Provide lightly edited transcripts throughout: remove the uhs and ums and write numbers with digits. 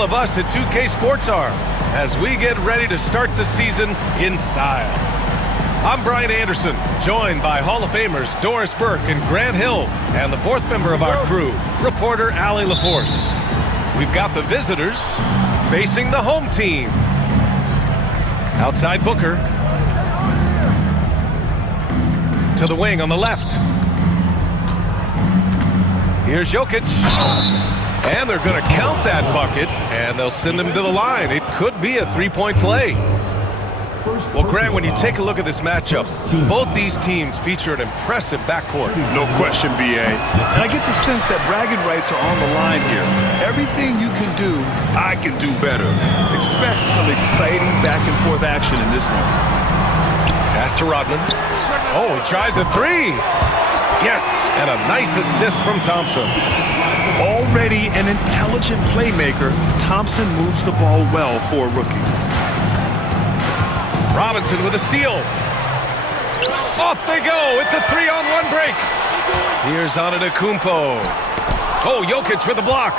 all of us at 2K Sports are as we get ready to start the season in style. I'm Brian Anderson, joined by Hall of Famers Doris Burke and Grant Hill, and the fourth member of our crew, reporter Allie LaForce. We've got the visitors facing the home team. Outside Booker. To the wing on the left. Here's Jokic. And they're going to count that bucket, and they'll send him to the line. It could be a three-point play. Well, Grant, when you take a look at this matchup, both these teams feature an impressive backcourt. No question, BA. And I get the sense that bragging rights are on the line here. Everything you can do, I can do better. Expect some exciting back-and-forth action in this one. Pass to Rodman. Oh, he tries a three. Yes, and a nice assist from Thompson. Already an intelligent playmaker, Thompson moves the ball well for a rookie. Robinson with a steal. Off they go. It's a 3-on-1 break. Here's Antetokounmpo. Oh, Jokic with a block.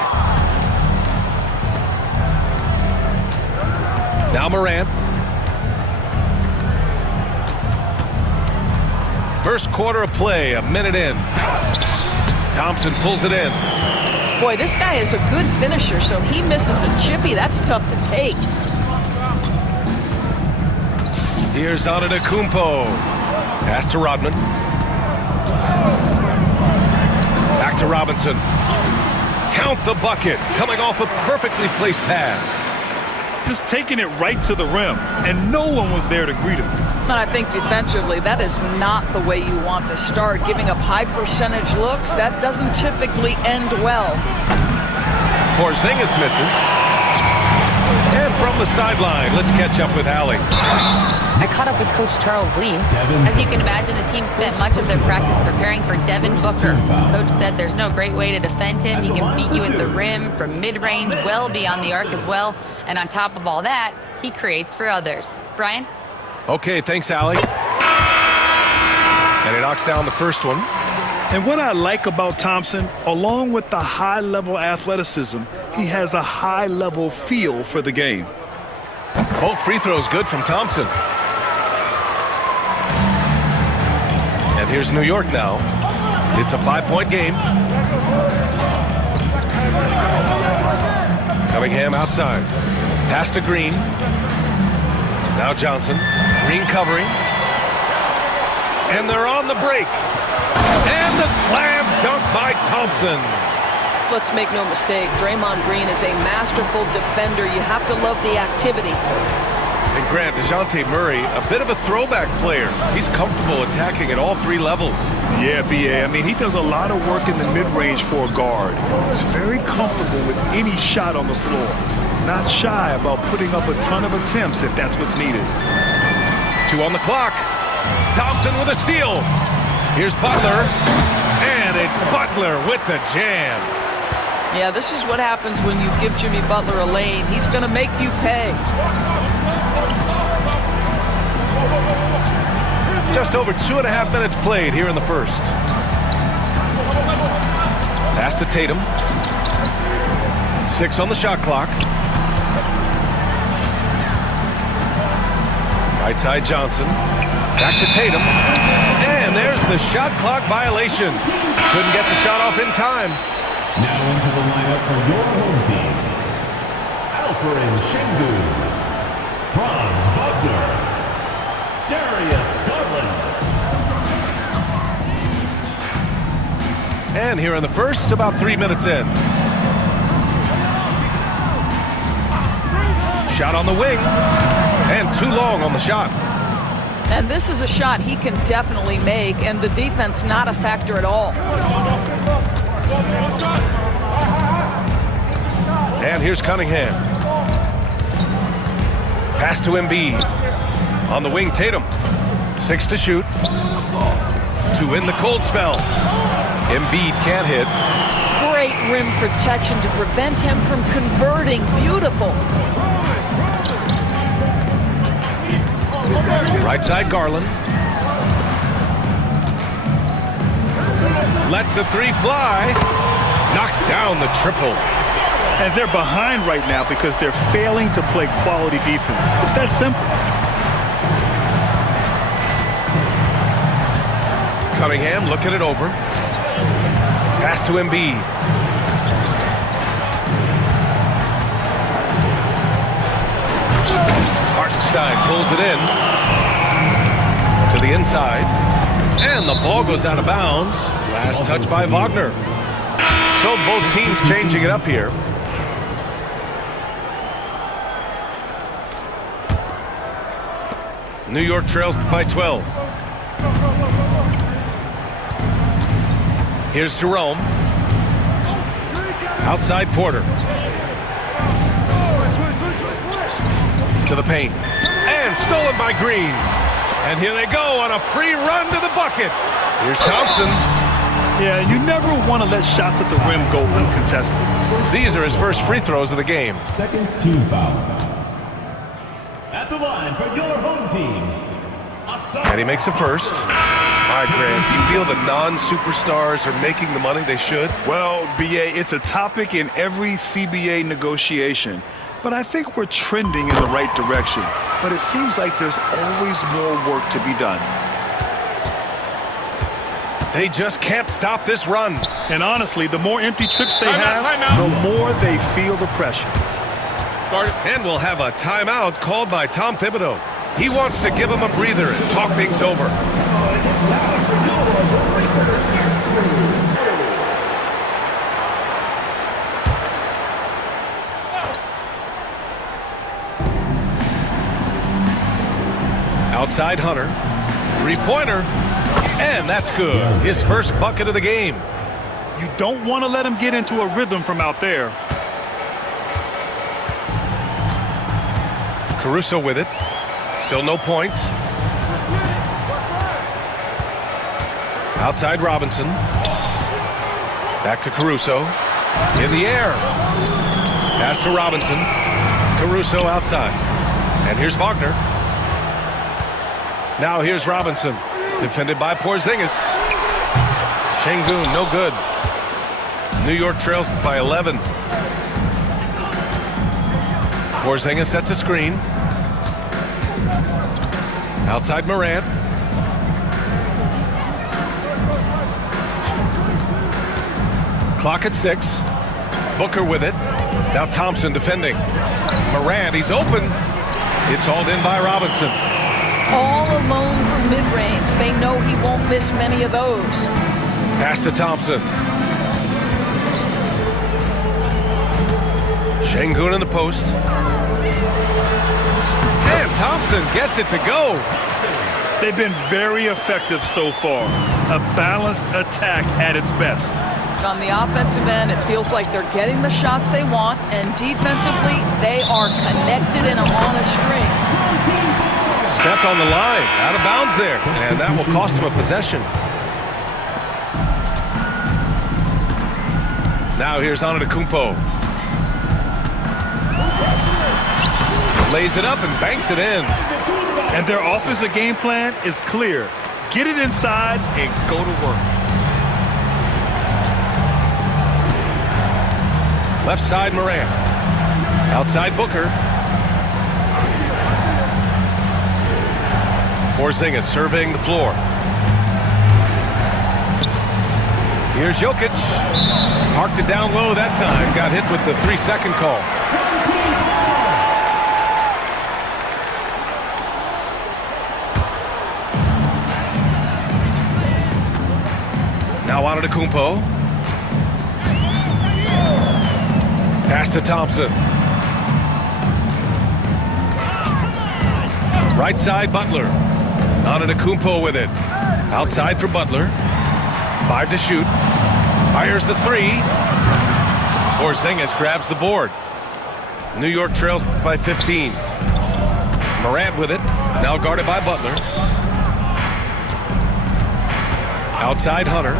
Now Morant. First quarter of play, a minute in. Thompson pulls it in. Boy, this guy is a good finisher, so he misses a chippy. That's tough to take. Here's Antetokounmpo. Pass to Rodman. Back to Robinson. Count the bucket. Coming off a perfectly placed pass. Just taking it right to the rim, and no one was there to greet him. And I think defensively, that is not the way you want to start. Giving up high percentage looks, that doesn't typically end well. Porzingis misses. And from the sideline, let's catch up with Allie. I caught up with Coach Charles Lee. As you can imagine, the team spent much of their practice preparing for Devin Booker. Coach said there's no great way to defend him. He can beat you at the rim, from mid-range, well beyond the arc as well. And on top of all that, he creates for others. Brian? Okay, thanks, Allie. And he knocks down the first one. And what I like about Thompson, along with the high-level athleticism, he has a high-level feel for the game. Both free throws good from Thompson. And here's New York now. It's a 5-point game. Cunningham outside. Pass to Green. Now Johnson. Green covering. And they're on the break. And the slam dunk by Thompson. Let's make no mistake, Draymond Green is a masterful defender. You have to love the activity. And Grant, DeJounte Murray, a bit of a throwback player. He's comfortable attacking at all three levels. Yeah, BA. I mean, he does a lot of work in the mid-range for a guard. He's very comfortable with any shot on the floor. Not shy about putting up a ton of attempts if that's what's needed. 2 on the clock. Thompson with a steal. Here's Butler. And it's Butler with the jam. Yeah, this is what happens when you give Jimmy Butler a lane. He's going to make you pay. Just over 2.5 minutes played here in the first. Pass to Tatum. 6 on the shot clock. Right side Johnson. Back to Tatum. And there's the shot clock violation. Couldn't get the shot off in time. Now into the lineup for your home team. Alperen Sengun, Franz Wagner, Darius Garland. And here in the first, about 3 minutes in. Shot on the wing. And too long on the shot. And this is a shot he can definitely make, and the defense not a factor at all. And here's Cunningham. Pass to Embiid. On the wing, Tatum. 6 to shoot. To win the cold spell. Embiid can't hit. Great rim protection to prevent him from converting. Beautiful. Right side, Garland. Lets the three fly. Knocks down the triple. And they're behind right now because they're failing to play quality defense. It's that simple. Cunningham looking it over. Pass to Embiid. Hartenstein pulls it in to the inside. And the ball goes out of bounds. Last touch by Wagner. So both teams changing it up here. New York trails by 12. Here's Jerome. Outside Porter. To the paint. And stolen by Green. And here they go on a free run to the bucket. Here's Thompson. Yeah, you never want to let shots at the rim go uncontested. These are his first free throws of the game. Seconds to foul. At the line for your home team. And he makes a first. All right, Grant, do you feel the non-superstars are making the money they should? Well, BA, it's a topic in every CBA negotiation. But I think we're trending in the right direction. But it seems like there's always more work to be done. They just can't stop this run. And honestly, the more empty trips they have, the more they feel the pressure. And we'll have a timeout called by Tom Thibodeau. He wants to give them a breather and talk things over. Outside Hunter. Three-pointer. And that's good. His first bucket of the game. You don't want to let him get into a rhythm from out there. Caruso with it. Still no points. Outside Robinson. Back to Caruso. In the air. Pass to Robinson. Caruso outside. And here's Wagner. Now here's Robinson. Defended by Porzingis. Şengün, no good. New York trails by 11. Porzingis sets a screen. Outside Morant. Clock at 6. Booker with it. Now Thompson defending. Morant, he's open. It's hauled in by Robinson. All alone from mid-range. They know he won't miss many of those. Pass to Thompson. Şengün in the post. And Thompson gets it to go. They've been very effective so far. A balanced attack at its best. On the offensive end, it feels like they're getting the shots they want, and defensively, they are connected and on a string. Stepped on the line, out of bounds there, and that will cost him a possession. Now here's Antetokounmpo. Lays it up and banks it in. And their offensive game plan is clear. Get it inside and go to work. Left side Morant. Outside Booker. Porzingis surveying the floor. Here's Jokic. Parked it down low that time. Got hit with the 3-second call. Now Antetokounmpo. Pass to Thompson. Right side Butler. Antetokounmpo with it. Outside for Butler. 5 to shoot. Fires the 3. Porzingis grabs the board. New York trails by 15. Morant with it. Now guarded by Butler. Outside Hunter.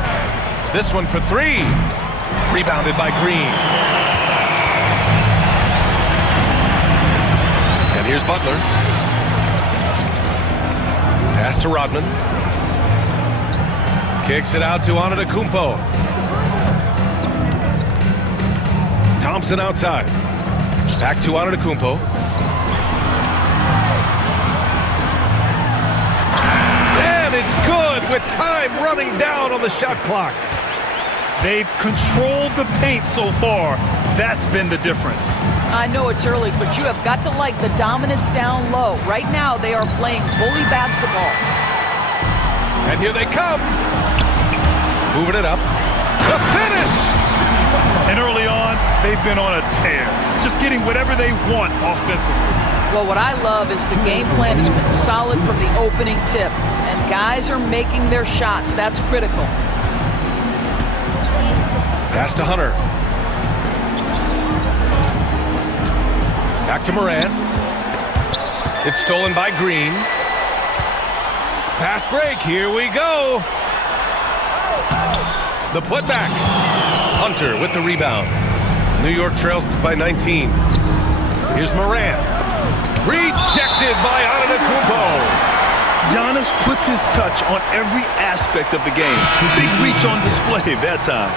This one for 3. Rebounded by Green. And here's Butler. Pass to Rodman. Kicks it out to Antetokounmpo. Thompson outside. Back to Antetokounmpo. And it's good with time running down on the shot clock. They've controlled the paint so far. That's been the difference. I know it's early, but you have got to like the dominance down low. Right now, they are playing bully basketball. And here they come. Moving it up. The finish! And early on, they've been on a tear. Just getting whatever they want offensively. Well, what I love is the game plan has been solid from the opening tip. And guys are making their shots. That's critical. Pass to Hunter. Back to Morant. It's stolen by Green. Fast break. Here we go. The putback. Hunter with the rebound. New York trails by 19. Here's Morant. Rejected by Antetokounmpo. Giannis puts his touch on every aspect of the game. Big reach on display that time.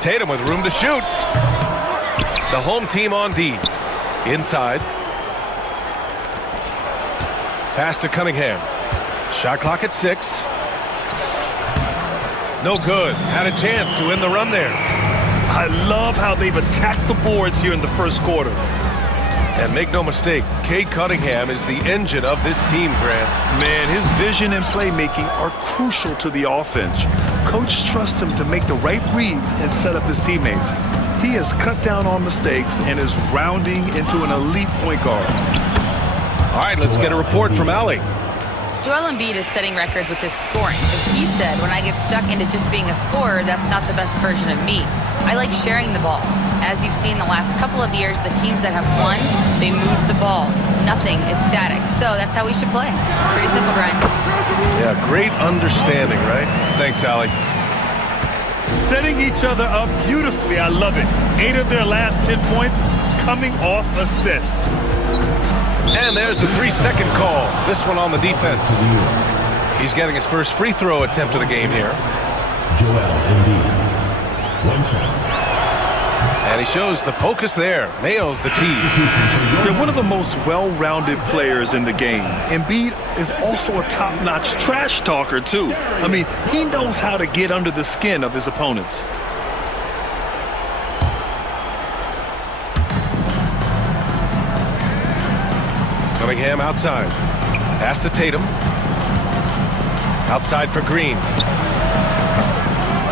Tatum with room to shoot. The home team on D. Inside. Pass to Cunningham. Shot clock at 6. No good. Had a chance to end the run there. I love how they've attacked the boards here in the first quarter. And make no mistake, Cade Cunningham is the engine of this team, Grant. Man, his vision and playmaking are crucial to the offense. Coach trusts him to make the right reads and set up his teammates. He has cut down on mistakes and is rounding into an elite point guard. All right, let's get a report from Allie. Joel Embiid is setting records with his scoring, but he said, when I get stuck into just being a scorer, that's not the best version of me. I like sharing the ball. As you've seen the last couple of years, the teams that have won, they move the ball. Nothing is static. So that's how we should play. Pretty simple, Brian. Yeah, great understanding, right? Thanks, Allie. Setting each other up beautifully. I love it. 8 of their last 10 points coming off assist. And there's a 3-second call. This one on the defense. He's getting his first free throw attempt of the game here. Joel Embiid. 1 shot. And he shows the focus there. Nails the tee. They're one of the most well-rounded players in the game. Embiid is also a top-notch trash talker, too. I mean, he knows how to get under the skin of his opponents. Cunningham outside. Pass to Tatum. Outside for Green.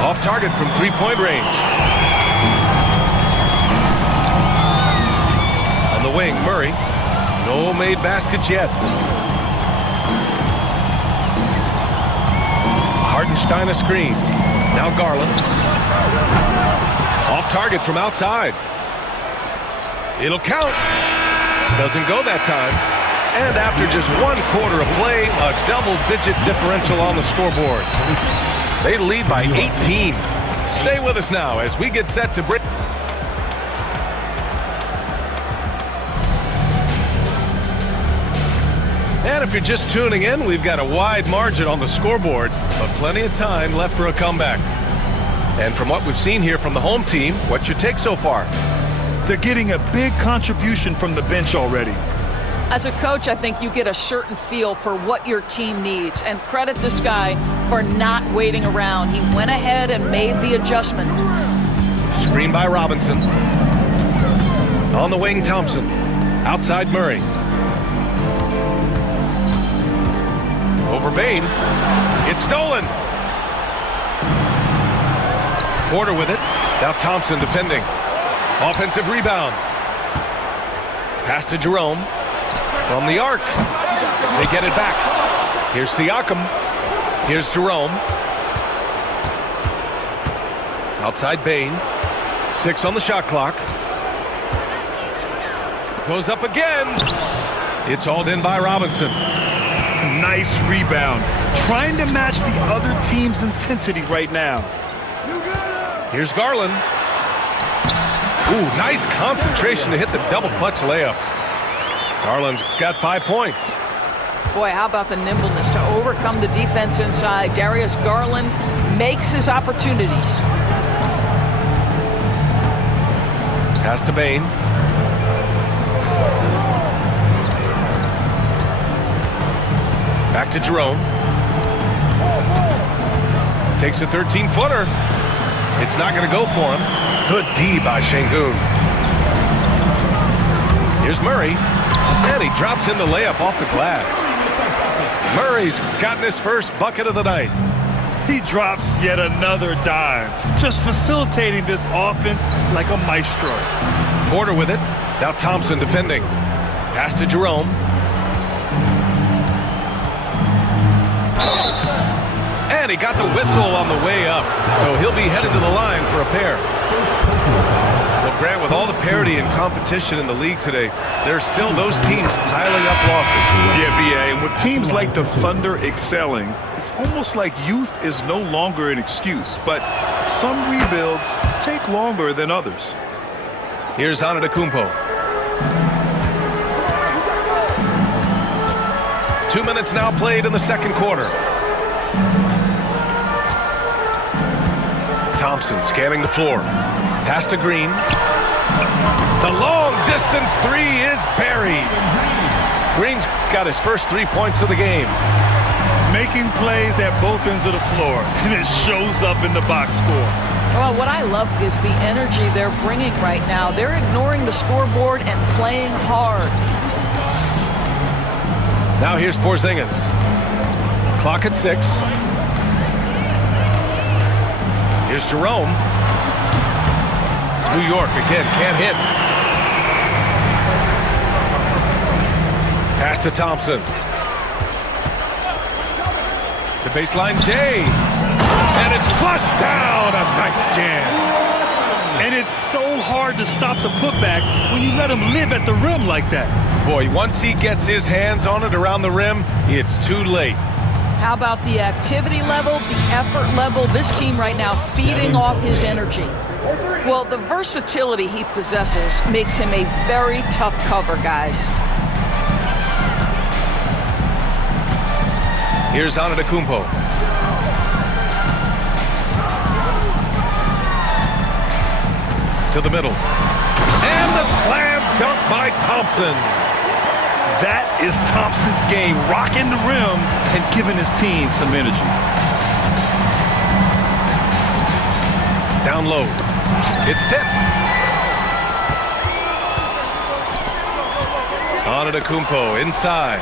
Off target from three-point range. On the wing, Murray. No made baskets yet. Hartenstein a screen. Now Garland. Off target from outside. It'll count. Doesn't go that time. And after just 1 quarter of play, a double-digit differential on the scoreboard. They lead by 18. Stay with us now as we get set to break. And if you're just tuning in, we've got a wide margin on the scoreboard, but plenty of time left for a comeback. And from what we've seen here from the home team, what's your take so far? They're getting a big contribution from the bench already. As a coach, I think you get a certain feel for what your team needs. And credit this guy for not waiting around. He went ahead and made the adjustment. Screen by Robinson. On the wing, Thompson. Outside, Murray. Over Bain. It's stolen. Porter with it. Now Thompson defending. Offensive rebound. Pass to Jerome. From the arc. They get it back. Here's Siakam. Here's Jerome. Outside Bain. 6 on the shot clock. Goes up again. It's hauled in by Robinson. Nice rebound. Trying to match the other team's intensity right now. Here's Garland. Ooh, nice concentration to hit the double clutch layup. Garland's got 5 points. Boy, how about the nimbleness to overcome the defense inside. Darius Garland makes his opportunities. Pass to Bain. Back to Jerome. Takes a 13-footer. It's not going to go for him. Good D by Şengün. Here's Murray. And he drops in the layup off the glass. Murray's gotten his first bucket of the night. He drops yet another dime, just facilitating this offense like a maestro. Porter with it. Now Thompson defending. Pass to Jerome. And he got the whistle on the way up, so he'll be headed to the line for a pair. Well, Grant, with all the parity and competition in the league today, there are still those teams piling up losses. Yeah, BA, and with teams like the Thunder excelling, it's almost like youth is no longer an excuse, but some rebuilds take longer than others. Here's Antetokounmpo. 2 minutes now played in the second quarter. Thompson scanning the floor. Pass to Green. The long distance three is buried. Green's got his first 3 points of the game. Making plays at both ends of the floor, and it shows up in the box score. Well, what I love is the energy they're bringing right now. They're ignoring the scoreboard and playing hard. Now here's Porzingis. Clock at 6. Here's Jerome. New York again, can't hit. Pass to Thompson. The baseline J. And it's flushed down. A nice jam. And it's so hard to stop the putback when you let him live at the rim like that. Boy, once he gets his hands on it around the rim, it's too late. How about the activity level, the effort level? This team right now feeding off his energy. Well, the versatility he possesses makes him a very tough cover, guys. Here's Antetokounmpo. To the middle. And the slam dunk by Thompson. That is Thompson's game, rocking the rim and giving his team some energy. Down low. It's tipped. Antetokounmpo inside.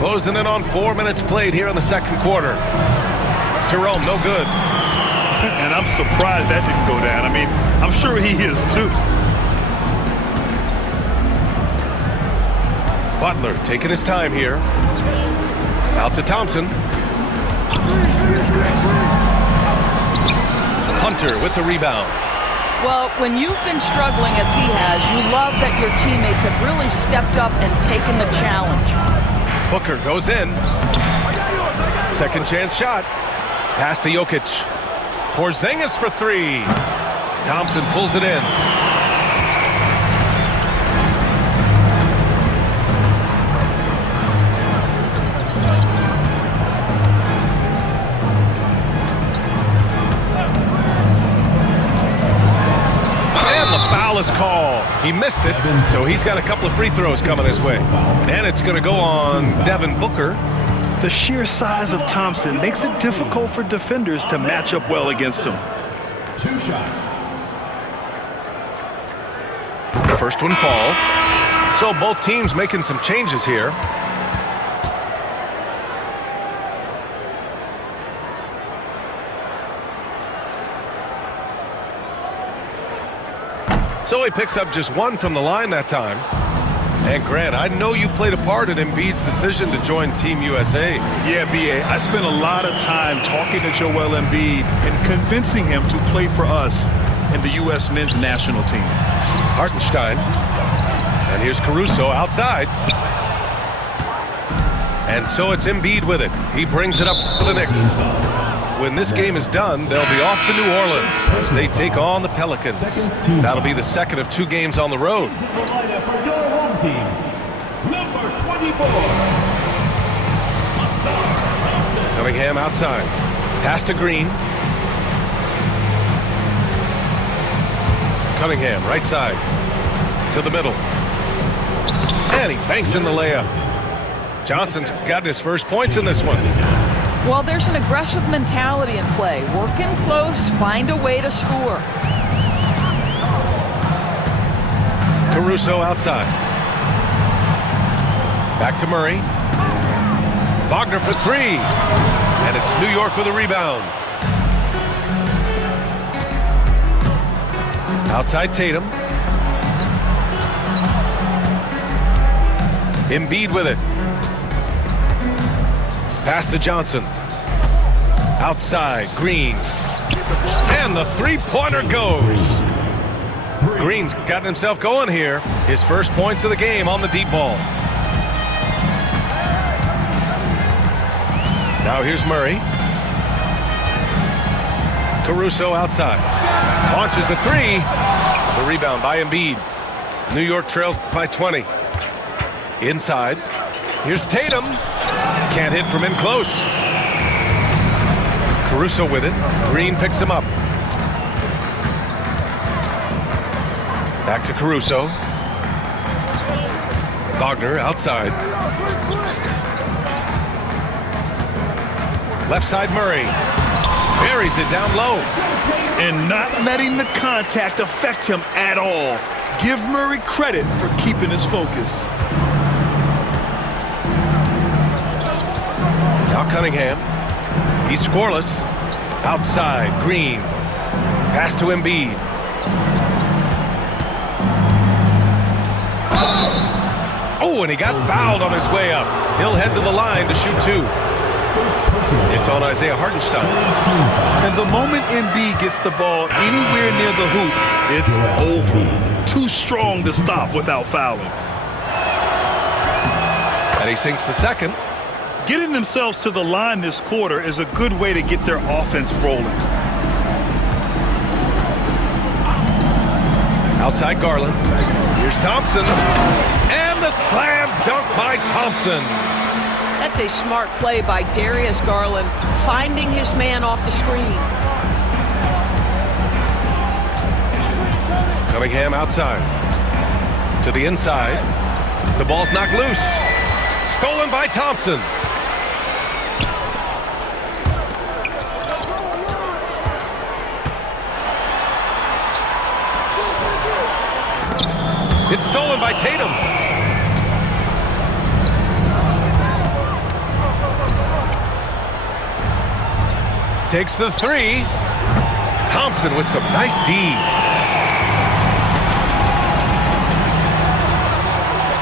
Closing in on 4 minutes played here in the second quarter. Jerome, no good. And I'm surprised that didn't go down. I mean, I'm sure he is too. Butler taking his time here. Out to Thompson. Hunter with the rebound. Well, when you've been struggling as he has, you love that your teammates have really stepped up and taken the challenge. Booker goes in. Second chance shot. Pass to Jokic. Porzingis for three. Thompson pulls it in. Is call. He missed it, so he's got a couple of free throws coming his way. And it's going to go on Devin Booker. The sheer size of Thompson makes it difficult for defenders to match up well against him. 2 shots. The first one falls. So both teams making some changes here. So he picks up just one from the line that time. And Grant, I know you played a part in Embiid's decision to join Team USA. Yeah, BA, I spent a lot of time talking to Joel Embiid and convincing him to play for us in the U.S. men's national team. Hartenstein. And here's Caruso outside. And so it's Embiid with it. He brings it up to the Knicks. When this game is done, they'll be off to New Orleans as they take on the Pelicans. That'll be the second of 2 games on the road. This is the lineup for your home team. Number 24. Cunningham outside. Pass to Green. Cunningham, right side. To the middle. And he banks in the layup. Johnson's gotten his first points in this one. Well, there's an aggressive mentality in play. Working close, find a way to score. Caruso outside. Back to Murray. Wagner for three. And it's New York with a rebound. Outside Tatum. Embiid with it. Pass to Johnson. Outside, Green. And the three-pointer goes. Green's gotten himself going here. His first points of the game on the deep ball. Now here's Murray. Caruso outside. Launches the three. The rebound by Embiid. New York trails by 20. Inside. Here's Tatum. Can't hit from in close. Caruso with it. Green picks him up. Back to Caruso. Wagner outside. Left side Murray. Buries it down low. And not letting the contact affect him at all. Give Murray credit for keeping his focus. Now Cunningham. He's scoreless. Outside, Green. Pass to Embiid. Oh, and he got fouled on his way up. He'll head to the line to shoot two. It's on Isaiah Hartenstein. And the moment Embiid gets the ball anywhere near the hoop, it's over. Too strong to stop without fouling. And he sinks the second. Getting themselves to the line this quarter is a good way to get their offense rolling. Outside Garland. Here's Thompson. And the slam dunk by Thompson. That's a smart play by Darius Garland, finding his man off the screen. Cunningham outside. To the inside. The ball's knocked loose. Stolen by Thompson. It's stolen by Tatum. Takes the three. Thompson with some nice D.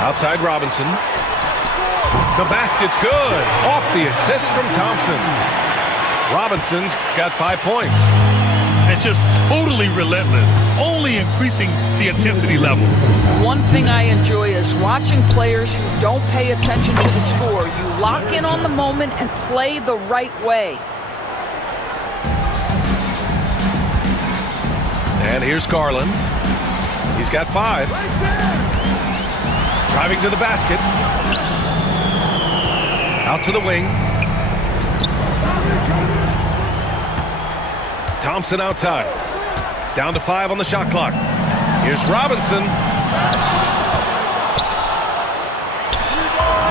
Outside Robinson. The basket's good. Off the assist from Thompson. Robinson's got 5 points. And just totally relentless, only increasing the intensity level. One thing I enjoy is watching players who don't pay attention to the score. You lock in on the moment and play the right way. And here's Garland. He's got 5. Driving to the basket. Out to the wing. Thompson outside. Down to 5 on the shot clock. Here's Robinson.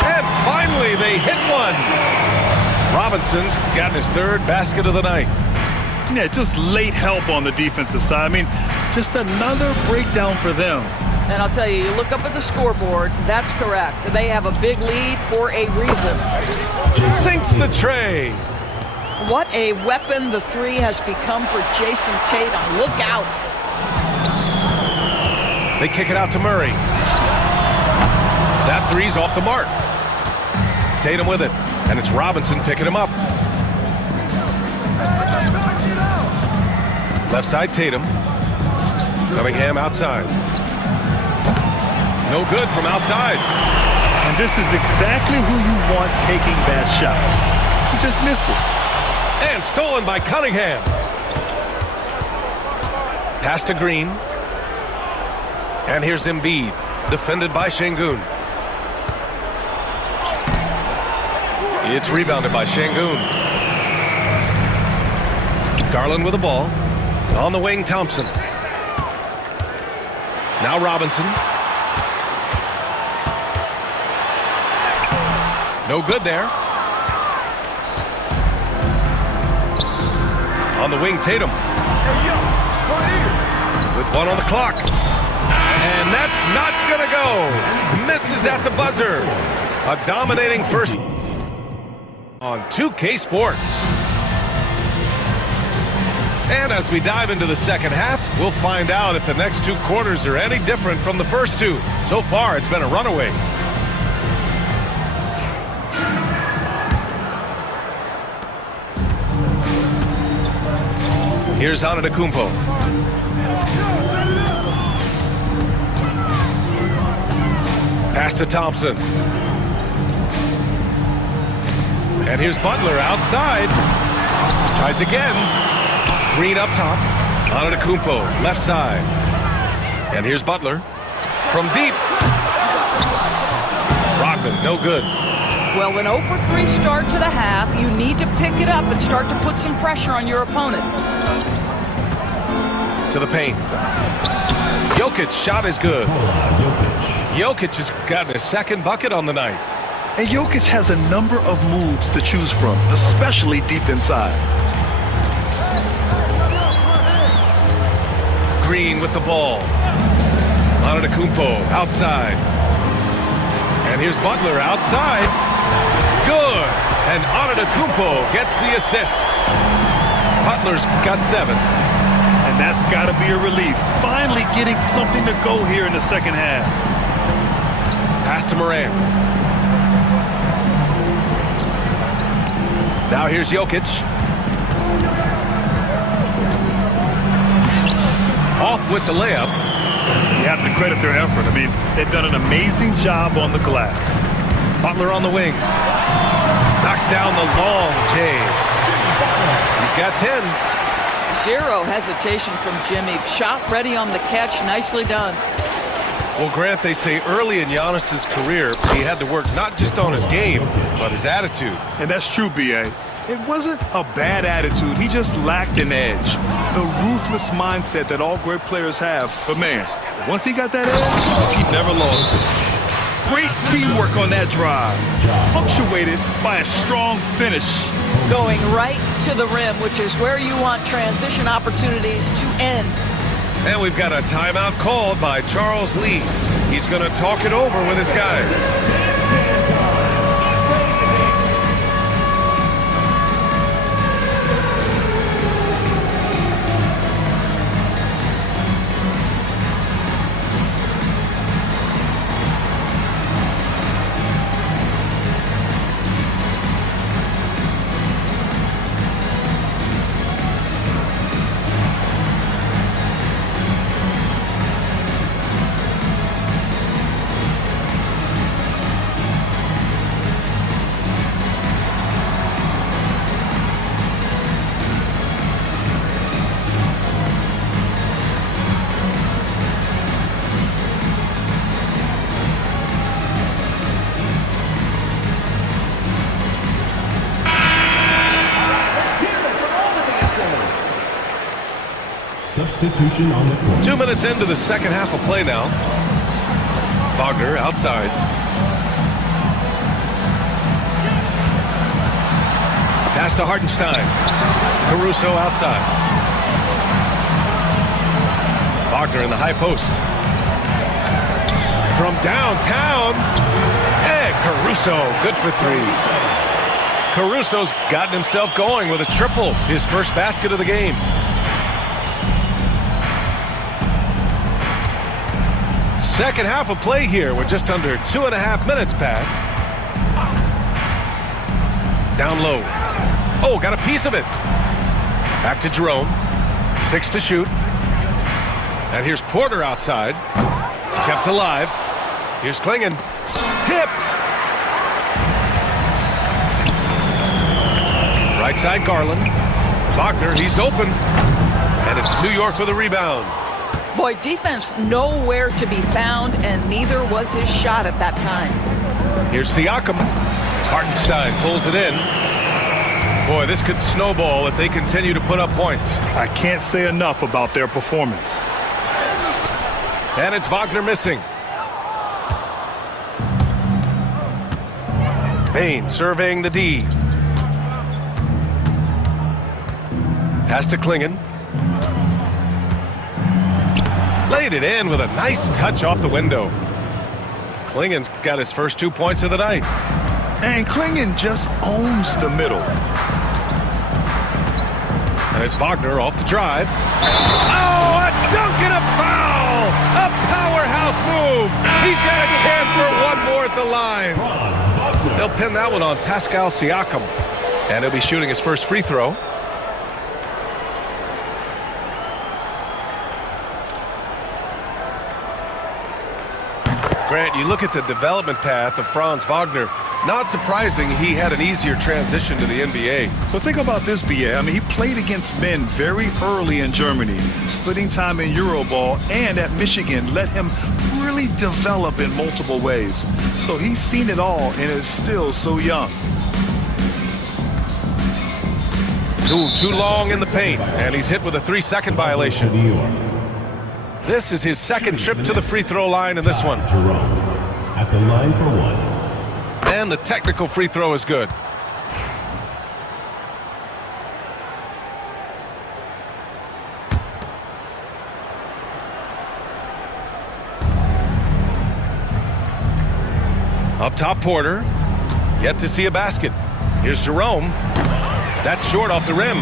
And finally, they hit one. Robinson's gotten his 3rd basket of the night. Yeah, just late help on the defensive side. I mean, just another breakdown for them. And I'll tell you, you look up at the scoreboard, that's correct. They have a big lead for a reason. Sinks the tray. What a weapon the three has become for Jason Tatum. Look out. They kick it out to Murray. That three's off the mark. Tatum with it, and it's Robinson picking him up. Left side Tatum. Cunningham outside. No good from outside. And this is exactly who you want taking that shot. He just missed it. And stolen by Cunningham. Pass to Green. And here's Embiid, defended by Şengün. It's rebounded by Şengün. Garland with the ball. On the wing, Thompson. Now Robinson. No good there. On the wing, Tatum. With 1 on the clock. And that's not gonna go. Misses at the buzzer. A dominating first on 2K Sports. And as we dive into the second half, we'll find out if the next 2 quarters are any different from the first 2. So far, it's been a runaway. Here's Antetokounmpo. Pass to Thompson. And here's Butler outside. Tries again. Green up top. Antetokounmpo, left side. And here's Butler. From deep. Brogdon, no good. Well, an 0-for-3 start to the half. You need to pick it up and start to put some pressure on your opponent. To the paint. Jokic shot is good. Jokic has gotten his second bucket on the night. And Jokic has a number of moves to choose from, especially deep inside. Green with the ball. Antetokounmpo outside. And here's Butler outside. Good. And Antetokounmpo gets the assist. Butler's got 7. And that's got to be a relief. Finally getting something to go here in the second half. Pass to Morant. Now here's Jokic. Off with the layup. You have to credit their effort. I mean, they've done an amazing job on the glass. Butler on the wing. Knocks down the long J. He's got 10. Zero hesitation from Jimmy. Shot ready on the catch. Nicely done. Well, Grant, they say early in Giannis's career, he had to work not just on his game, but his attitude. And that's true, BA. It wasn't a bad attitude. He just lacked an edge. The ruthless mindset that all great players have. But, man, once he got that edge, he never lost it. Great teamwork on that drive, punctuated by a strong finish. Going right to the rim, which is where you want transition opportunities to end. And we've got a timeout called by Charles Lee. He's going to talk it over with his guys. Substitution on the court. 2 minutes into the second half of play now. Wagner outside. Pass to Hartenstein. Caruso outside. Wagner in the high post. From downtown. And Caruso, good for 3. Caruso's gotten himself going with a triple, his first basket of the game. Second half of play here with just under 2.5 minutes passed. Down low. Oh, got a piece of it. Back to Jerome. 6 to shoot. And here's Porter outside. Kept alive. Here's Klingon. Tipped. Right side Garland. Wagner, he's open. And it's New York with a rebound. Boy, defense nowhere to be found, and neither was his shot at that time. Here's Siakam. Hartenstein pulls it in. Boy, this could snowball if they continue to put up points. I can't say enough about their performance. And it's Wagner missing. Payne surveying the D. Pass to Klingen. Laid it in with a nice touch off the window. Klingen's got his first 2 points of the night. And Klingen just owns the middle. And it's Wagner off the drive. Oh, a dunk and a foul! A powerhouse move! He's got a chance for one more at the line. They'll pin that one on Pascal Siakam. And he'll be shooting his first free throw. Grant, you look at the development path of Franz Wagner. Not surprising he had an easier transition to the NBA. But think about this, BA. I mean, he played against men very early in Germany, splitting time in Euroball, and at Michigan let him really develop in multiple ways. So he's seen it all and is still so young. Too long in the paint, and he's hit with a 3-second violation. This is his second trip to the free throw line in this one. Jerome at the line for one. And the technical free throw is good. Up top, Porter. Yet to see a basket. Here's Jerome. That's short off the rim.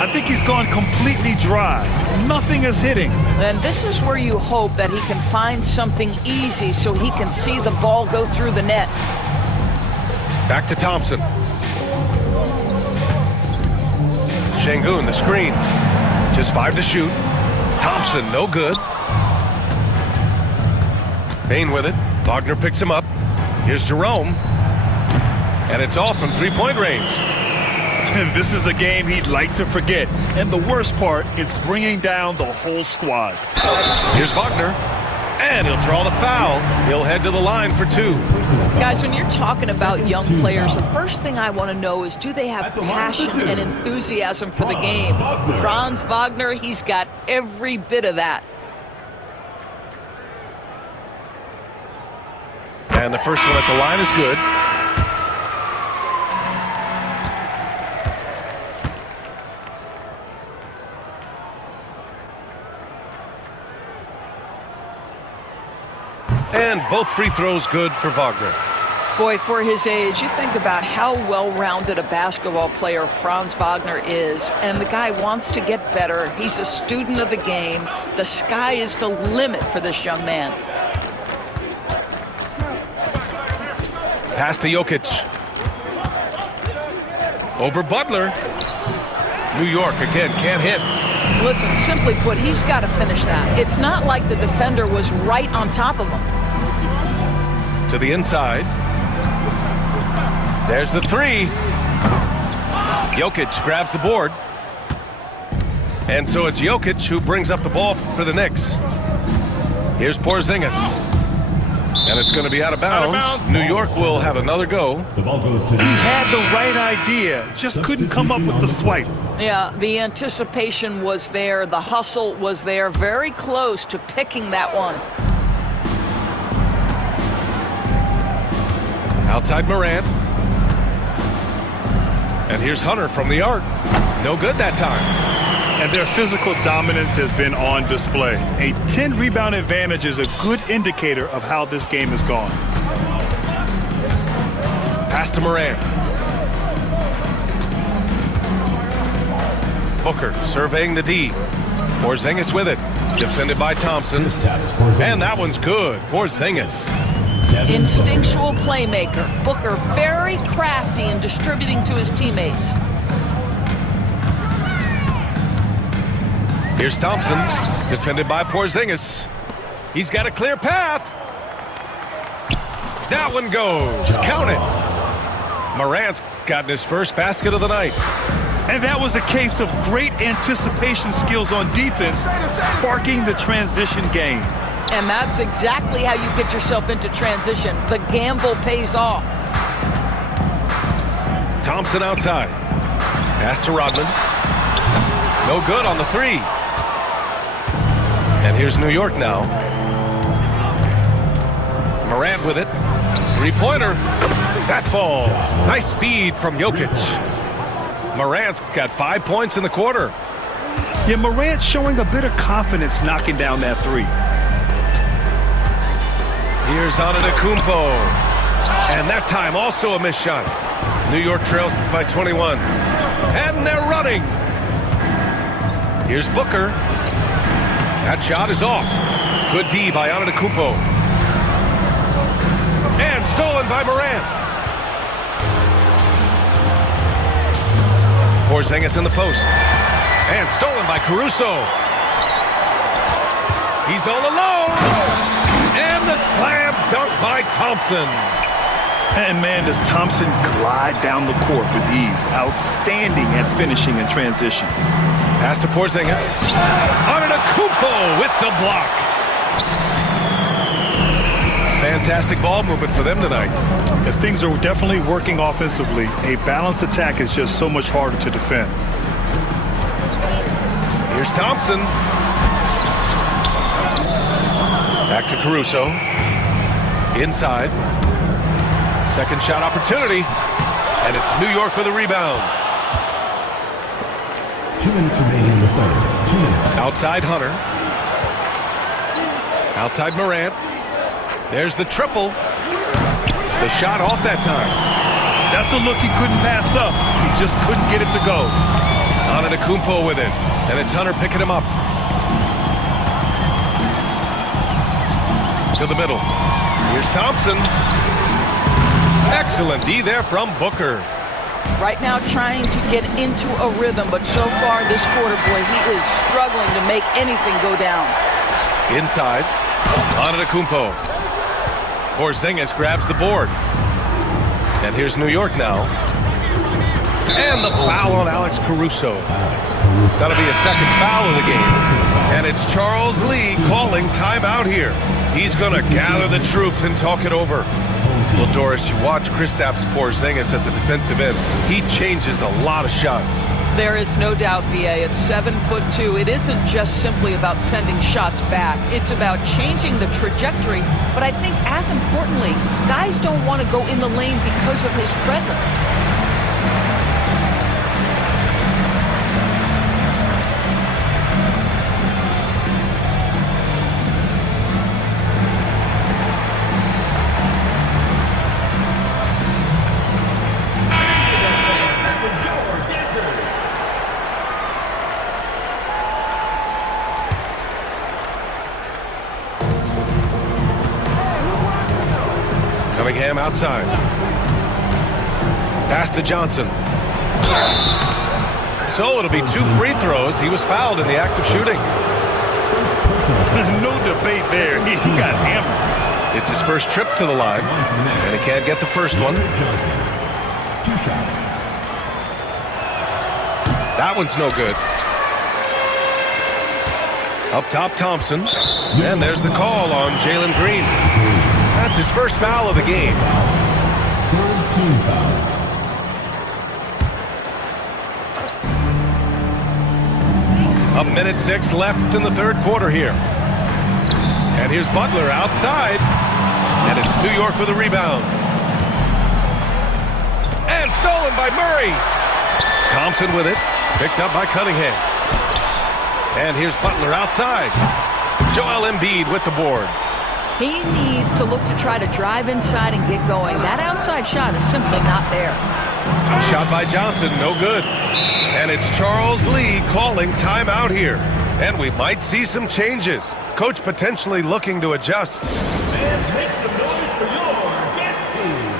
I think he's gone completely dry. Nothing is hitting. And this is where you hope that he can find something easy so he can see the ball go through the net. Back to Thompson. Şengün, the screen. Just 5 to shoot. Thompson, no good. Payne with it. Wagner picks him up. Here's Jerome. And it's off from three-point range. And this is a game he'd like to forget. And the worst part is bringing down the whole squad. Here's Wagner. And he'll draw the foul. He'll head to the line for 2. Guys, when you're talking about young players, the first thing I want to know is, do they have passion and enthusiasm for the game? Franz Wagner, he's got every bit of that. And the first one at the line is good. And both free throws good for Wagner. Boy, for his age, you think about how well-rounded a basketball player Franz Wagner is, and the guy wants to get better. He's a student of the game. The sky is the limit for this young man. Pass to Jokic. Over Butler. New York again can't hit. Listen, simply put, he's got to finish that. It's not like the defender was right on top of him. To the inside. There's the 3. Jokic grabs the board. And so it's Jokic who brings up the ball for the Knicks. Here's Porzingis. And it's going to be out of bounds. New York will have another go. The ball goes to He had the right idea, just couldn't come up with the swipe. Yeah, the anticipation was there. The hustle was there. Very close to picking that one. Outside Morant. And here's Hunter from the arc. No good that time. And their physical dominance has been on display. A 10-rebound advantage is a good indicator of how this game has gone. Pass to Morant. Booker surveying the D. Porzingis with it. Defended by Thompson. And that one's good. Porzingis. Instinctual playmaker. Booker very crafty in distributing to his teammates. Here's Thompson, defended by Porzingis. He's got a clear path. That one goes. Count it. Morant's gotten his first basket of the night. And that was a case of great anticipation skills on defense, sparking the transition game. And that's exactly how you get yourself into transition. The gamble pays off. Thompson outside. Pass to Rodman. No good on the 3. And here's New York now. Morant with it. Three-pointer. That falls. Nice feed from Jokic. Morant's got 5 points in the quarter. Yeah, Morant showing a bit of confidence knocking down that three. Here's Antetokounmpo. And that time also a missed shot. New York trails by 21. And they're running. Here's Booker. That shot is off. Good D by Antetokounmpo. And stolen by Morant. Porzingis in the post. And stolen by Caruso. He's all alone. And the slam dunk by Thompson. And man, does Thompson glide down the court with ease. Outstanding at finishing in transition. Pass to Porzingis. Antetokounmpo with the block. Fantastic ball movement for them tonight. If things are definitely working offensively, a balanced attack is just so much harder to defend. Here's Thompson. Back to Caruso. Inside. Second shot opportunity. And it's New York with a rebound. 2 minutes remaining in the third. 2 minutes. Outside Hunter. Outside Morant. There's the triple. The shot off that time. That's a look he couldn't pass up. He just couldn't get it to go. Antetokounmpo with it. And it's Hunter picking him up. To the middle. Here's Thompson. Excellent D there from Booker. Right now trying to get into a rhythm, but so far this quarter, boy, he is struggling to make anything go down. Inside. Antetokounmpo. Porzingis grabs the board. And here's New York now. And the foul on Alex Caruso. That'll be a second foul of the game. And it's Charles Lee calling timeout here. He's going to gather the troops and talk it over. Well, Doris, you watch Kristaps Porzingis at the defensive end. He changes a lot of shots. There is no doubt, BA. It's 7'2". It isn't just simply about sending shots back. It's about changing the trajectory. But I think as importantly, guys don't want to go in the lane because of his presence. Cunningham outside. Pass to Johnson. So it'll be 2 free throws. He was fouled in the act of shooting. No debate there. He got hammered. It's his first trip to the line, and he can't get the first one. 2 shots. That one's no good. Up top, Thompson. And there's the call on Jalen Green. That's his first foul of the game. Third team foul. A minute 6 left in the third quarter here. And here's Butler outside. And it's New York with a rebound. And stolen by Murray. Thompson with it. Picked up by Cunningham. And here's Butler outside. Joel Embiid with the board. He needs to look to try to drive inside and get going. That outside shot is simply not there. Shot by Johnson, no good. And it's Charles Lee calling timeout here. And we might see some changes. Coach potentially looking to adjust. Fans, make some noise for your Gets team.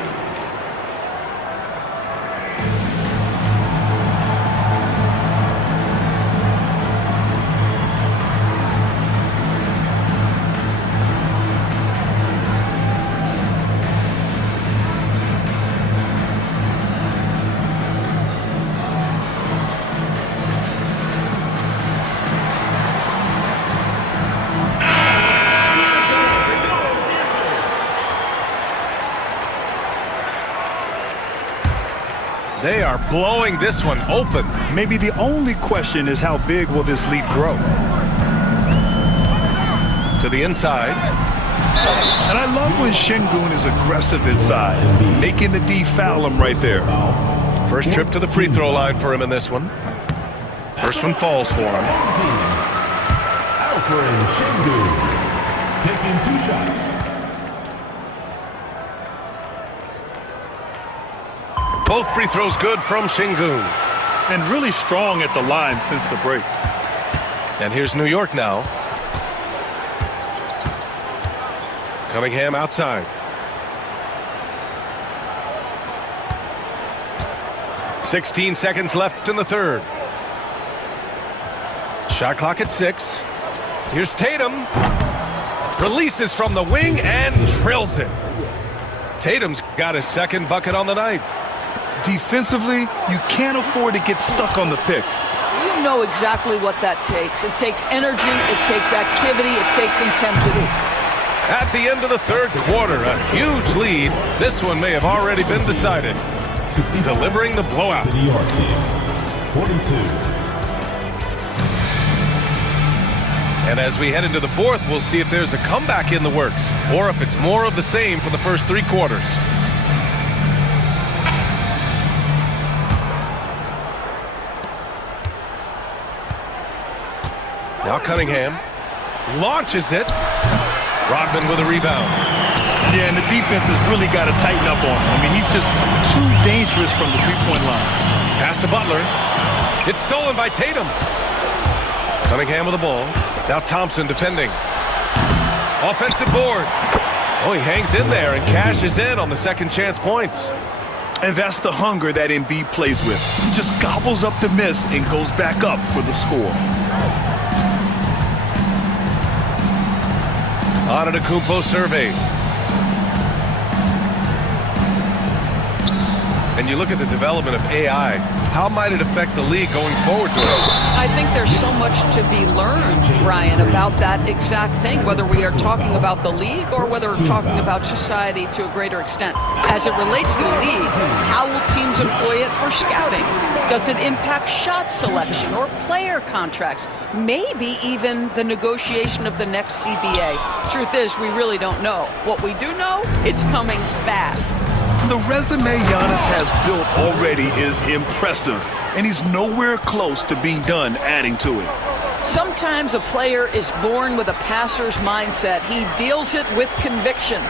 They are blowing this one open. Maybe the only question is how big will this lead grow? To the inside. And I love when Şengün is aggressive inside, making the D foul him right there. First trip to the free throw line for him in this one. First one falls for him. Alperen Şengün taking 2 shots. Both free throws good from Şengün. And really strong at the line since the break. And here's New York now. Cunningham outside. 16 seconds left in the third. Shot clock at 6. Here's Tatum. Releases from the wing and drills it. Tatum's got his second bucket on the night. Defensively, you can't afford to get stuck on the pick. You know exactly what that takes. It takes energy, it takes activity, it takes intensity. At the end of the third quarter, a huge lead. This one may have already been decided. Delivering the blowout. The New York team, 42. And as we head into the fourth, we'll see if there's a comeback in the works or if it's more of the same for the first 3 quarters. Now Cunningham launches it. Rodman with a rebound. Yeah, and the defense has really got to tighten up on him. I mean, he's just too dangerous from the three-point line. Pass to Butler. It's stolen by Tatum. Cunningham with the ball. Now Thompson defending. Offensive board. Oh, he hangs in there and cashes in on the second chance points. And that's the hunger that Embiid plays with. He just gobbles up the miss and goes back up for the score. Antetokounmpo surveys. And you look at the development of AI, how might it affect the league going forward, Doris? I think there's so much to be learned, Brian, about that exact thing, whether we are talking about the league or whether we're talking about society to a greater extent. As it relates to the league, how will teams employ it for scouting? Does it impact shot selection or player contracts? Maybe even the negotiation of the next CBA. Truth is, we really don't know. What we do know, it's coming fast. The resume Giannis has built already is impressive, and he's nowhere close to being done adding to it. Sometimes a player is born with a passer's mindset. He deals it with conviction.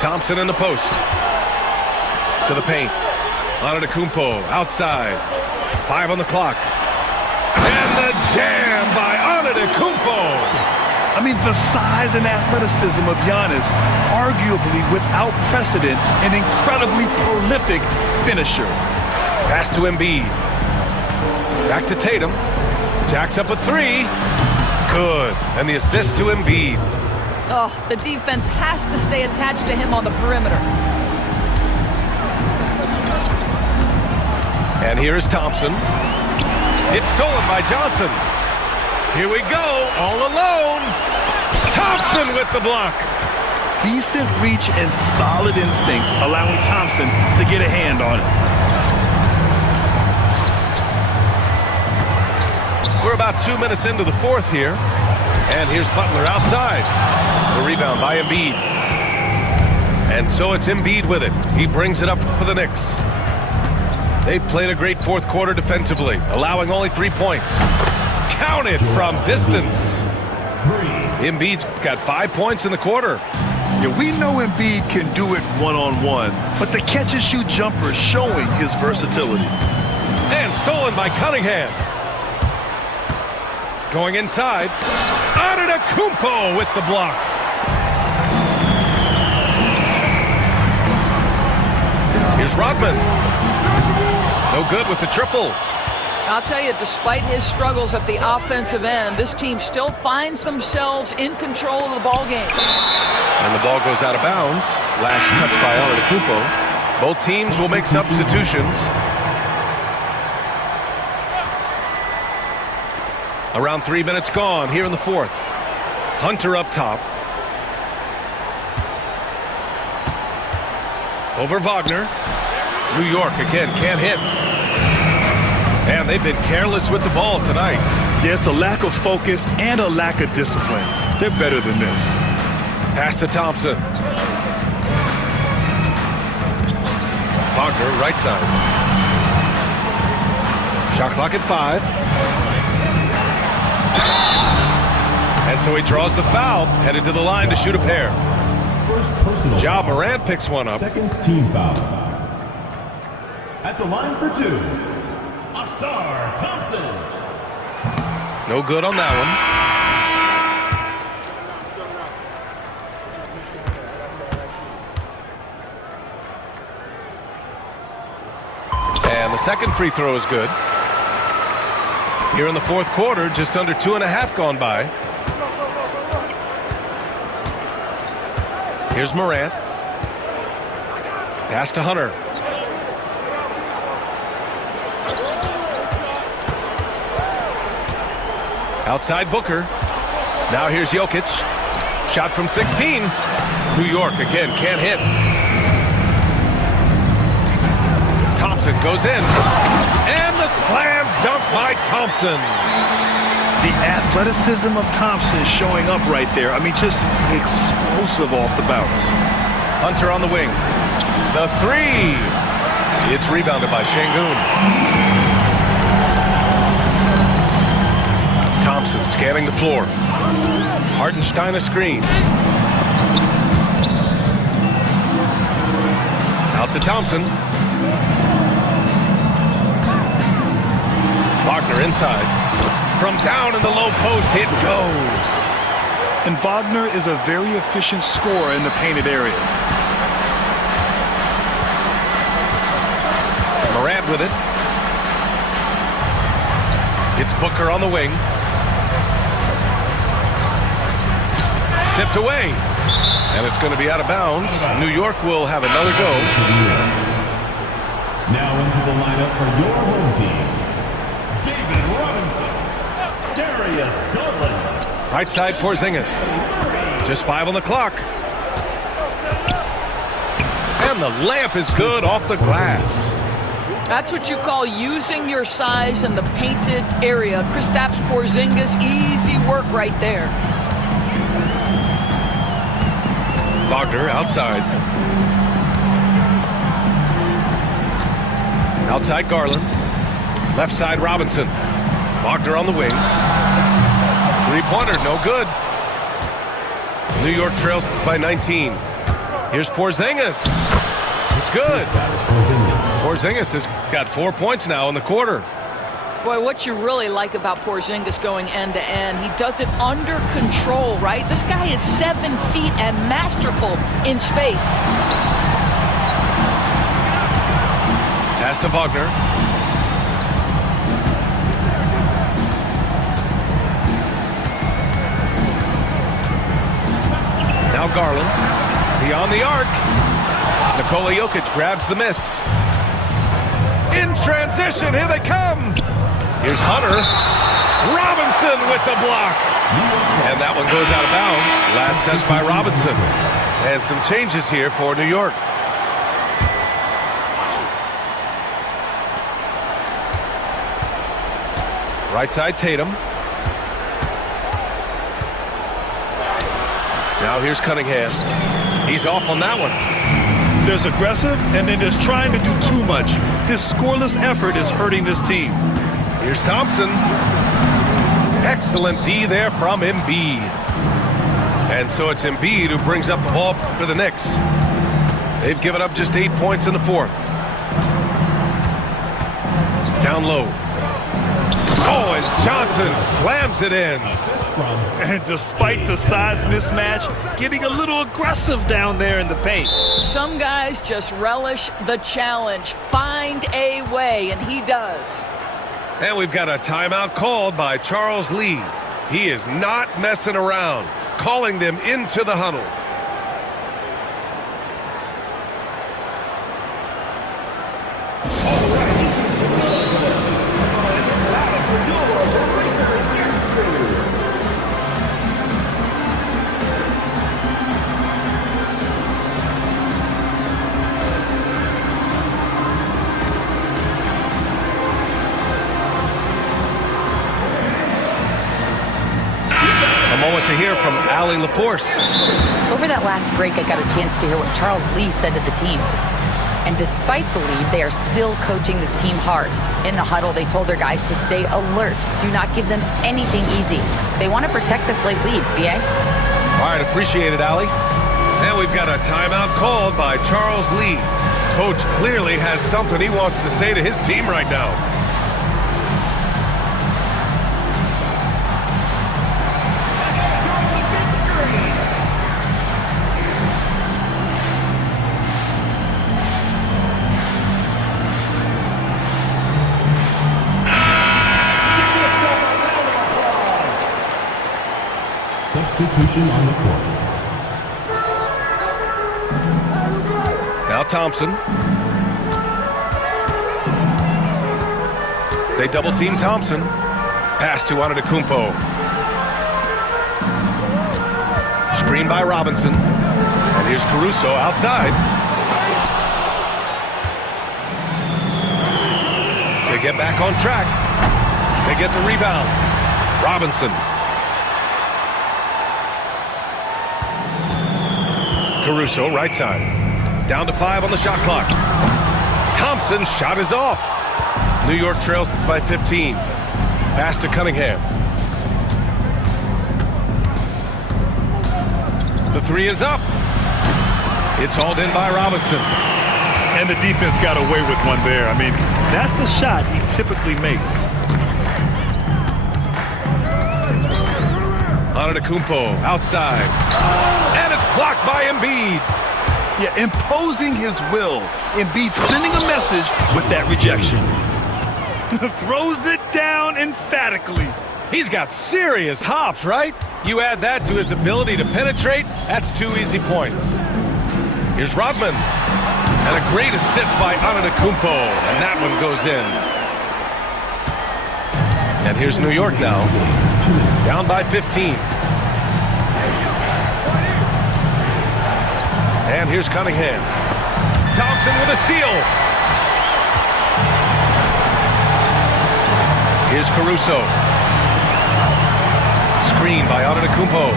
Thompson in the post. To the paint. Antetokounmpo outside. 5 on the clock. And the jam by Antetokounmpo. I mean, the size and athleticism of Giannis, arguably without precedent, an incredibly prolific finisher. Pass to Embiid. Back to Tatum. Jacks up a 3. Good. And the assist to Embiid. Oh, the defense has to stay attached to him on the perimeter. And here is Thompson. It's stolen by Johnson. Here we go, all alone. Thompson with the block. Decent reach and solid instincts, allowing Thompson to get a hand on it. We're about 2 minutes into the fourth here. And here's Butler outside. The rebound by Embiid. And so it's Embiid with it. He brings it up for the Knicks. They played a great fourth quarter defensively, allowing only 3 points. Counted from distance. Embiid's got 5 points in the quarter. Yeah, we know Embiid can do it one-on-one, but the catch-and-shoot jumper is showing his versatility. And stolen by Cunningham. Going inside. Antetokounmpo with the block. Here's Rodman. No good with the triple. I'll tell you, despite his struggles at the offensive end, this team still finds themselves in control of the ball game. And the ball goes out of bounds. Last touch by Antetokounmpo. Both teams will make substitutions. Around 3 minutes gone here in the fourth. Hunter up top. Over Wagner. New York again can't hit. And they've been careless with the ball tonight. Yeah, it's a lack of focus and a lack of discipline. They're better than this. Pass to Thompson. Wagner, right side. Shot clock at 5. And so he draws the foul, headed to the line to shoot a pair. First personal. Ja foul. Morant picks one up. Second team foul. At the line for 2, Asar Thompson. No good on that one. And the second free throw is good. Here in the fourth quarter, just under 2.5 gone by. Here's Morant. Pass to Hunter. Outside Booker. Now here's Jokic. Shot from 16. New York again can't hit. Thompson goes in. And the slam dunk by Thompson. The athleticism of Thompson is showing up right there. I mean, just explosive off the bounce. Hunter on the wing. The 3. It's rebounded by Şengün. Thompson scanning the floor. Hartenstein a screen. Out to Thompson. Wagner inside. From down in the low post, it goes. And Wagner is a very efficient scorer in the painted area. Morant with it. It's Booker on the wing. Tipped away. And it's going to be out of bounds. New York will have another go. Now into the lineup for your home team, David Robinson, Darius Garland. Right side Porzingis. Just 5 on the clock. And the layup is good off the glass. That's what you call using your size in the painted area. Kristaps Porzingis, easy work right there. Wagner outside. Outside Garland. Left side Robinson. Wagner on the wing. Three-pointer, no good. New York trails by 19. Here's Porzingis. It's good. Porzingis has got 4 points now in the quarter. Boy, what you really like about Porzingis going end-to-end, he does it under control, right? This guy is 7 feet and masterful in space. Pass to Wagner. Now Garland. Beyond the arc. Nikola Jokic grabs the miss. In transition, here they come. Here's Hunter. Robinson with the block. And that one goes out of bounds. Last touch by Robinson. And some changes here for New York. Right side Tatum. Now here's Cunningham. He's off on that one. There's aggressive, and then there's trying to do too much. This scoreless effort is hurting this team. Here's Thompson. Excellent D there from Embiid. And so it's Embiid who brings up the ball for the Knicks. They've given up just 8 points in the fourth. Down low. Oh, and Johnson slams it in. And despite the size mismatch, getting a little aggressive down there in the paint. Some guys just relish the challenge. Find a way, and he does. And we've got a timeout called by Charles Lee. He is not messing around, calling them into the huddle. moment to hear from Allie LaForce. Over that last break, I got a chance to hear what Charles Lee said to the team. And despite the lead, they are still coaching this team hard. In the huddle, they told their guys to stay alert. Do not give them anything easy. They want to protect this late lead, BA. All right, appreciate it, Allie. And we've got a timeout called by Charles Lee. Coach clearly has something he wants to say to his team right now. Substitution on the court. Now Thompson. They double team Thompson. Pass to Antetokounmpo. Screen by Robinson. And here's Caruso outside. They get back on track. They get the rebound. Robinson. Caruso, right side. Down to 5 on the shot clock. Thompson's shot is off. New York trails by 15. Pass to Cunningham. The three is up. It's hauled in by Robinson. And the defense got away with one there. I mean, that's a shot he typically makes. Antetokounmpo outside. And it's blocked by Embiid. Yeah, imposing his will. Embiid sending a message with that rejection. Throws it down emphatically. He's got serious hops, right? You add that to his ability to penetrate, that's 2 easy points. Here's Rodman. And a great assist by Antetokounmpo. And that one goes in. And here's New York now. Down by 15. And here's Cunningham. Thompson with a steal. Here's Caruso. Screen by Antetokounmpo.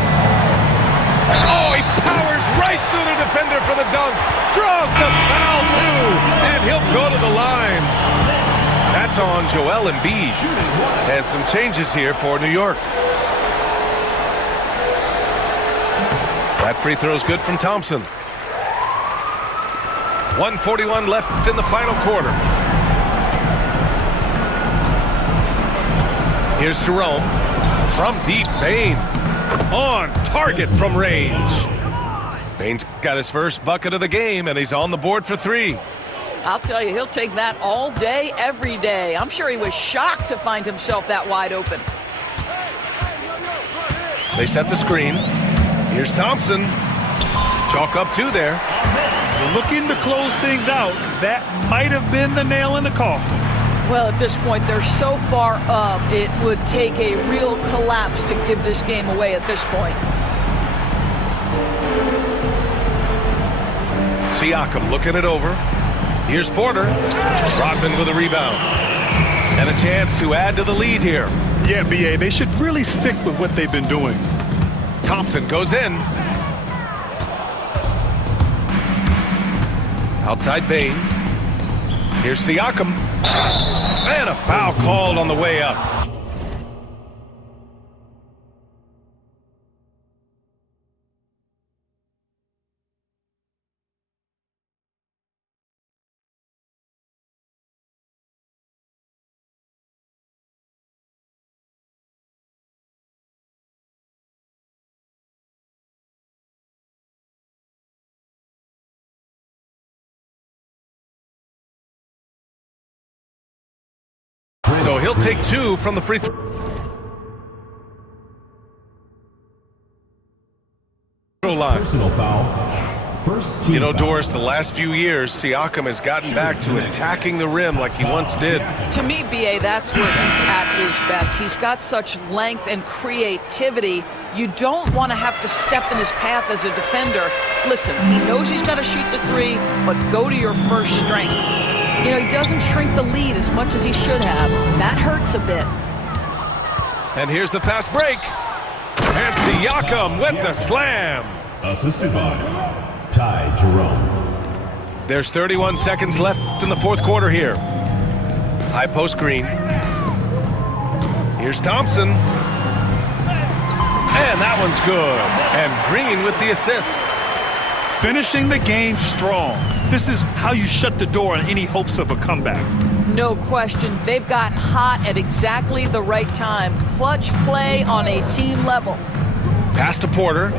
Oh, he powers right through the defender for the dunk. Draws the foul, too. And he'll go to the line. That's on Joel Embiid. And some changes here for New York. That free throw's good from Thompson. 1:41 left in the final quarter. Here's Jerome. From deep, Bane. On target from range. Bane's got his first bucket of the game, and he's on the board for 3. I'll tell you, he'll take that all day, every day. I'm sure he was shocked to find himself that wide open. They set the screen. Here's Thompson. Chalk up 2 there. Looking to close things out. That might have been the nail in the coffin. Well, at this point, they're so far up, it would take a real collapse to give this game away at this point. Siakam looking it over. Here's Porter. Rodman with a rebound. And a chance to add to the lead here. Yeah, BA, they should really stick with what they've been doing. Thompson goes in. Outside Bane. Here's Siakam. And a foul called on the way up. So he'll take 2 from the free throw line. Personal foul. First team You know, foul. Doris, the last few years, Siakam has gotten back to attacking the rim like he once did. To me, BA, that's where he's at his best. He's got such length and creativity. You don't want to have to step in his path as a defender. Listen, he knows he's got to shoot the 3, but go to your first strength. You know, he doesn't shrink the lead as much as he should have. That hurts a bit. And here's the fast break. And Siakam with the slam. Assisted by Ty Jerome. There's 31 seconds left in the fourth quarter here. High post Green. Here's Thompson. And that one's good. And Green with the assist. Finishing the game strong. This is how you shut the door on any hopes of a comeback. No question. They've gotten hot at exactly the right time. Clutch play on a team level. Pass to Porter.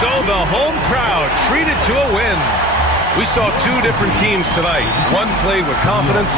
So the home crowd treated to a win. We saw two different teams tonight. One played with confidence.